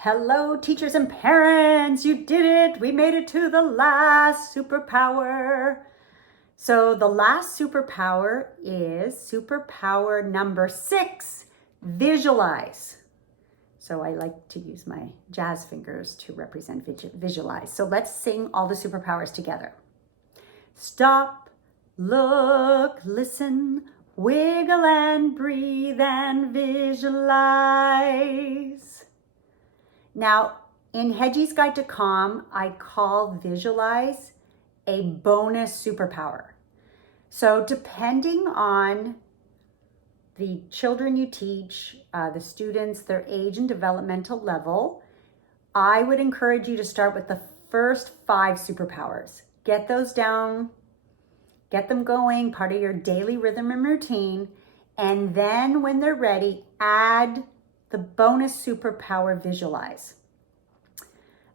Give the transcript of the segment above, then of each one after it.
Hello, teachers and parents. You did it. We made it to the last superpower. So the last superpower is superpower number 6, visualize. So I like to use my jazz fingers to represent visualize. So let's sing all the superpowers together. Stop, look, listen, wiggle and breathe and visualize. Now, in Hedgy's Guide to Calm, I call visualize a bonus superpower. So depending on the children you teach, the students, their age and developmental level, I would encourage you to start with the first 5 superpowers. Get those down, get them going, part of your daily rhythm and routine, and then when they're ready, add the bonus superpower, visualize.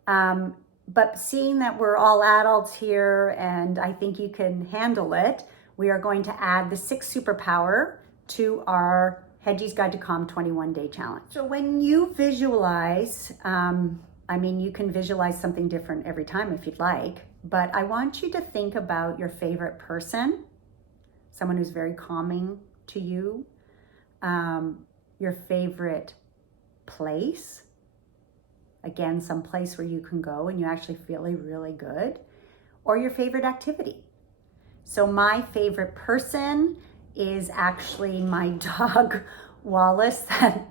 But seeing that we're all adults here and I think you can handle it, we are going to add the 6th superpower to our Hedgy's Guide to Calm 21-day challenge. So when you visualize, you can visualize something different every time if you'd like, but I want you to think about your favorite person, someone who's very calming to you, your favorite place, again, some place where you can go and you actually feel really good, or your favorite activity. So my favorite person is actually my dog, Wallace, that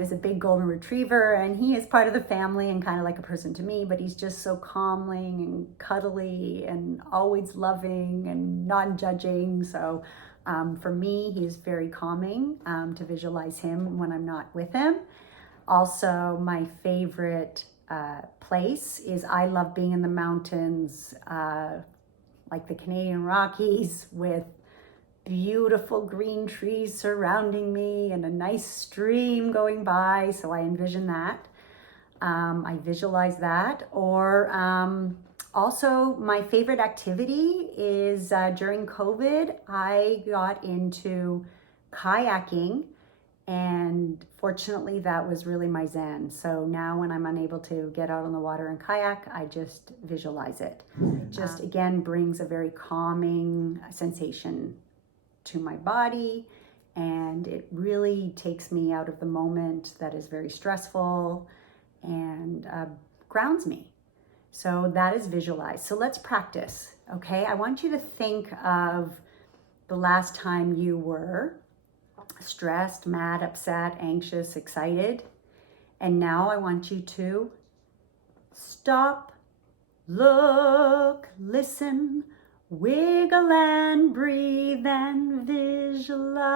is a big golden retriever, and he is part of the family and kind of like a person to me, but he's just so calming and cuddly and always loving and non-judging. So for me, he's very calming to visualize him when I'm not with him. Also, my favorite place is I love being in the mountains, like the Canadian Rockies, with beautiful green trees surrounding me and a nice stream going by. So I envision that. I visualize that. Or also my favorite activity is during COVID, I got into kayaking. And fortunately, that was really my zen. So now when I'm unable to get out on the water and kayak, I just visualize it. It just, again, brings a very calming sensation to my body. And it really takes me out of the moment that is very stressful and grounds me. So that is visualize. So let's practice, okay? I want you to think of the last time you were stressed, mad, upset, anxious, excited. And now I want you to stop, look, listen, wiggle and breathe and visualize.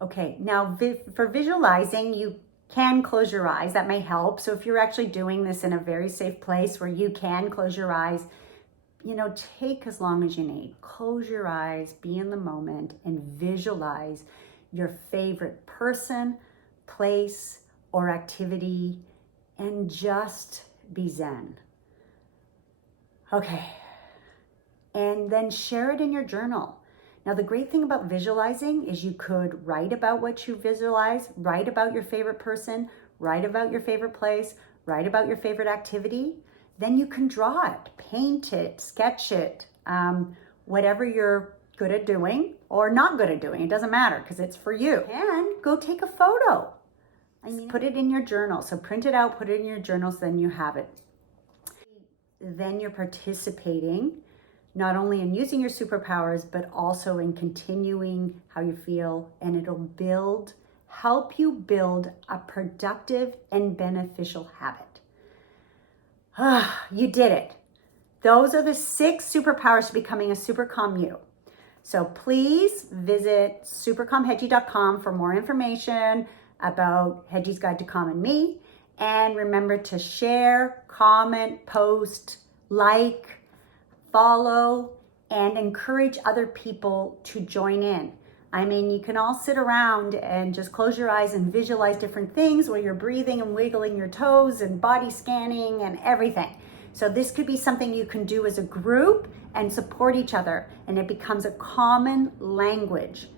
Okay, now for visualizing, you can close your eyes. That may help. So if you're actually doing this in a very safe place where you can close your eyes, take as long as you need. Close your eyes, be in the moment, and visualize your favorite person, place, or activity, and just be zen. Okay. And then share it in your journal. Now, the great thing about visualizing is you could write about what you visualize, write about your favorite person, write about your favorite place, write about your favorite activity. Then you can draw it, paint it, sketch it, whatever you're good at doing or not good at doing. It doesn't matter because it's for you. And go take a photo. Put it in your journal. So print it out, put it in your journal, so then you have it. Then you're participating not only in using your superpowers, but also in continuing how you feel, and it'll help you build a productive and beneficial habit. You did it. Those are the 6 superpowers to becoming a super calm you. So please visit supercalmhedgy.com for more information about Hedgy's Guide to Calm and me. And remember to share, comment, post, like, follow, and encourage other people to join in. You can all sit around and just close your eyes and visualize different things where you're breathing and wiggling your toes and body scanning and everything. So this could be something you can do as a group and support each other, and it becomes a common language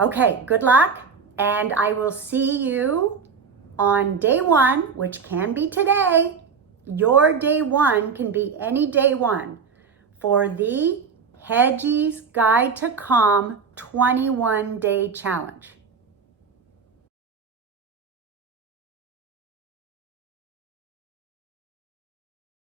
Okay, good luck. And I will see you on day one, which can be today. Your day one can be any day one for the Hedgy's Guide to Calm 21-Day Challenge.